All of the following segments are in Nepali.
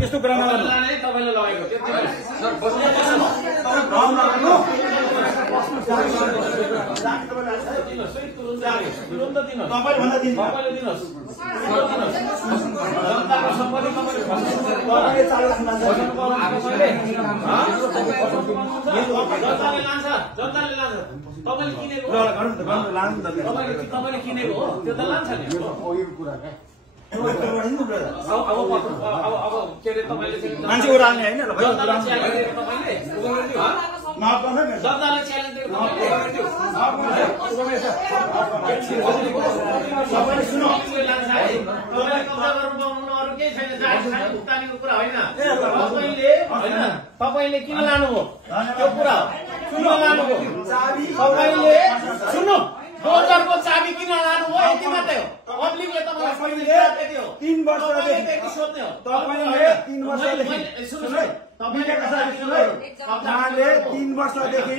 त्यस्तो कुरा नगर्नु तपाईले लगेको सर बस्नु तपाईले किनेको हो त्यो त लान्छ नि अब के अरे तपाईँले मान्छे उडाल्ने होइन जनतालाई च्यालेन्ज तपाईँले किन लानुभयो त्यो कुरा किन लानुभयो तपाईँले सुन्नु डोजरको चाबी किन लानुभयो यति मात्रै हो पब्लिकले तपाईँलाई 3 वर्षदेखि सोध्ने हो तपाईँले 3 वर्षदेखि सुन्नु उहाँले 3 वर्षदेखि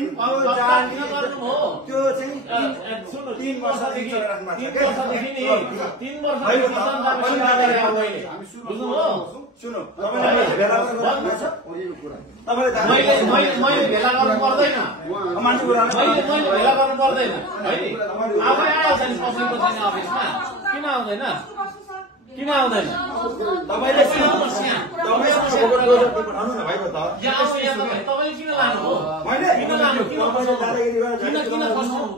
त्यो चाहिँ 3 वर्षदेखि सुन्नु मैले भेला गर्नु पर्दैन मान्छे मैले भेला गर्नु पर्दैन है आफै आउँछ नि कसैको छैन अफिसमा किन आउँदैन किन आउँदैन तपाईले तपाईँले किन लानु हो मैले किन लानु किन दादागिरी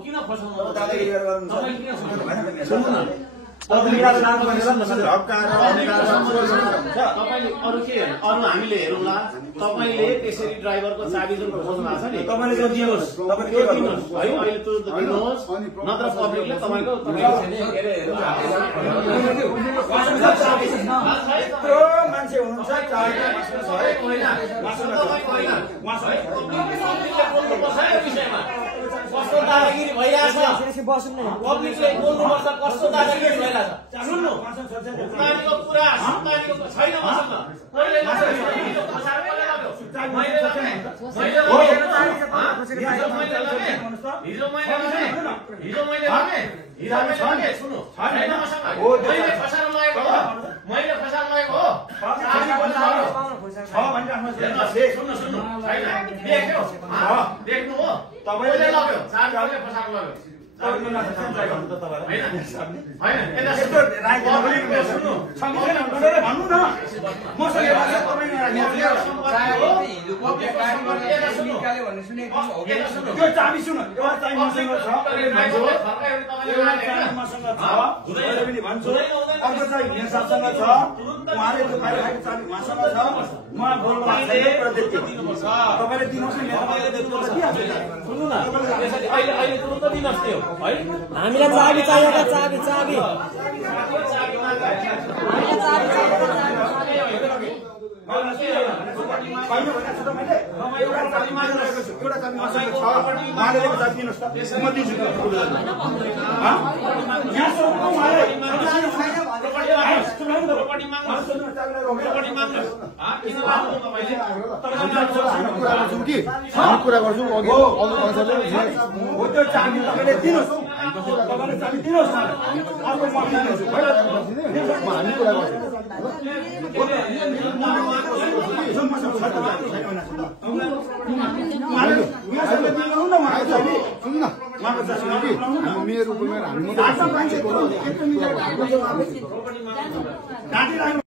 किन फसाउनु दादागिरी गर्नु सुन्नु न तपाईले अरू के अरू हामीले हेरौँला तपाईले त्यसरी ड्राइभरको चाबी जुन खोज्नु भएको छ नि तपाईले त्यो दिनुहोस् है अहिले तुरुन्त दिनुहोस् नत्र पब्लिकले तपाईँको मान्छे हुनुहुन्छ कस्तो दादागिरी भइरहेछ पब्लिकले बोल्नुपर्छ कस्तो दादागिरी भइरहेछ सुन्नु सुन्तानीको कुरा सुन्तानीको छैन मसँग हिजो मैले सुन्नु मैले फसाएर लगेको हो सुन्नु सुन्नु देख्नु हो तपाईँले लग्यो चाबी फसाएर लग्यो अहिले तुरुन्त दिनुहोस् त्यो है हामीलाई चाबी चाहिएको चाबी कुरा गर्छौँ चाबी तपाईँले दिनुहोस् तपाईँले चाबी दिनुहोस् अर्को म दिन्छु हामी कुरा गर्छौँ मेरो